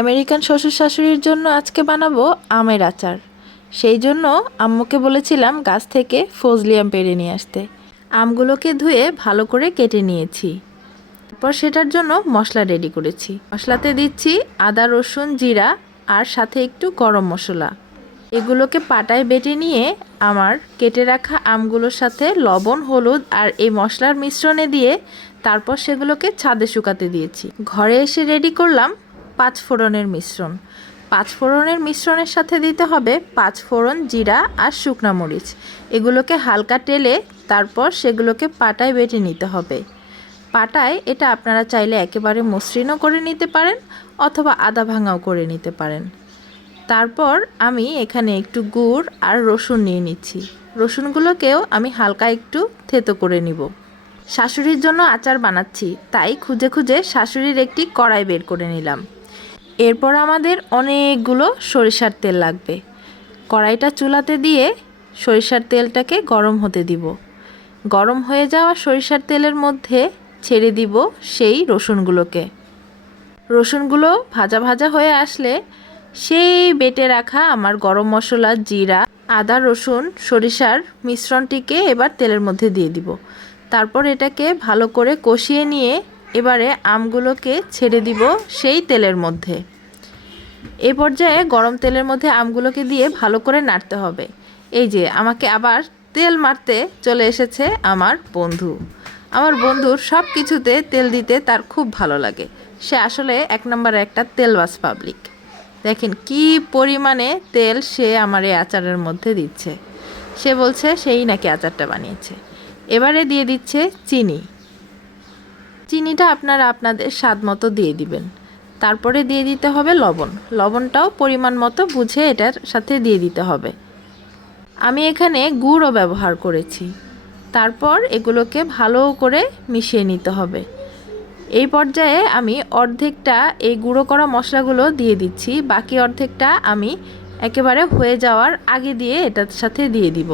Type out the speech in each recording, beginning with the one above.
American শ্বশুর শাশুড়ির জন্য আজকে বানাবো আমের আচার। সেই জন্য আম্মুকে বলেছিলাম গাছ থেকে ফজলি আম পেড়ে নিয়ে আসতে। আমগুলোকে ধুয়ে ভালো করে কেটে নিয়েছি। তারপর সেটার জন্য মশলা রেডি করেছি। মশলাতে দিচ্ছি আদা, রসুন, জিরা আর সাথে একটু গরম মশলা। এগুলোকে পাটায় বেটে নিয়ে আমার কেটে রাখা আমগুলোর সাথে লবণ, হলুদ আর এই মশলার মিশ্রণে দিয়ে তারপর সেগুলোকে ছাদে শুকাতে দিয়েছি। ঘরে এসে রেডি করলাম 5 ফোড়নের মিশ্রণ। 5 ফোড়নের মিশ্রণের সাথে দিতে হবে 5 ফোড়ন, জিরা আর শুকনা মরিচ। এগুলোকে হালকা টেলে তারপর সেগুলোকে পাটায় বেটে নিতে হবে। পাটায় এটা আপনারা চাইলে একেবারে মসৃণও করে নিতে পারেন অথবা আধা ভাঙাও করে নিতে পারেন। তারপর আমি এখানে একটু গুড় আর রসুন নিয়ে নিচ্ছি। রসুনগুলোকেও আমি হালকা একটু থেতো করে নিব। শাশুড়ির জন্য আচার বানাচ্ছি, তাই খুঁজে খুঁজে শাশুড়ির একটি কড়াই বের করে নিলাম। এরপর আমাদের অনেকগুলো সরিষার তেল লাগবে। কড়াইটা চুলাতে দিয়ে সরিষার তেলটাকে গরম হতে দিব। গরম হয়ে যাওয়া সরিষার তেলের মধ্যে ছেড়ে দিব সেই রসুনগুলোকে। রসুনগুলো ভাজা ভাজা হয়ে আসলে সেই বেটে রাখা আমার গরম মশলা, জিরা, আদা, রসুন, সরিষার মিশ্রণটিকে এবার তেলের মধ্যে দিয়ে দিব। তারপর এটাকে ভালো করে কষিয়ে নিয়ে এবারে আমগুলোকে ছেড়ে দিব সেই তেলের মধ্যে। এই পর্যায়ে গরম তেলের মধ্যে আমগুলোকে দিয়ে ভালো করে নাড়তে হবে। এই যে আমাকে আবার তেল মারতে চলে এসেছে আমার বন্ধু। আমার বন্ধুর সব কিছুতে তেল দিতে তার খুব ভালো লাগে। সে আসলে 1 নম্বরে একটা তেলবাজ পাবলিক। দেখেন কি পরিমাণে তেল সে আমার এই আচারের মধ্যে দিচ্ছে। সে বলছে সেই নাকি আচারটা বানিয়েছে। এবারে দিয়ে দিচ্ছে চিনি। চিনিটা আপনারা আপনাদের স্বাদ মতো দিয়ে দিবেন। তারপরে দিয়ে দিতে হবে লবণ। লবণটাও পরিমাণ মতো বুঝে এটার সাথে দিয়ে দিতে হবে। আমি এখানে গুড়ও ব্যবহার করেছি। তারপর এগুলোকে ভালো করে মিশিয়ে নিতে হবে। এই পর্যায়ে আমি অর্ধেকটা এই গুঁড়ো করা মশলাগুলো দিয়ে দিচ্ছি, বাকি অর্ধেকটা আমি একেবারে হয়ে যাওয়ার আগে দিয়ে এটার সাথে দিয়ে দিব।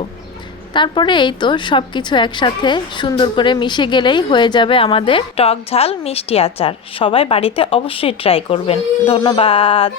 তারপরে এই তো সব কিছু একসাথে সুন্দর করে মিশে গেলেই হয়ে যাবে আমাদের টক ঝাল মিষ্টি আচার। সবাই বাড়িতে অবশ্যই ট্রাই করবেন। ধন্যবাদ।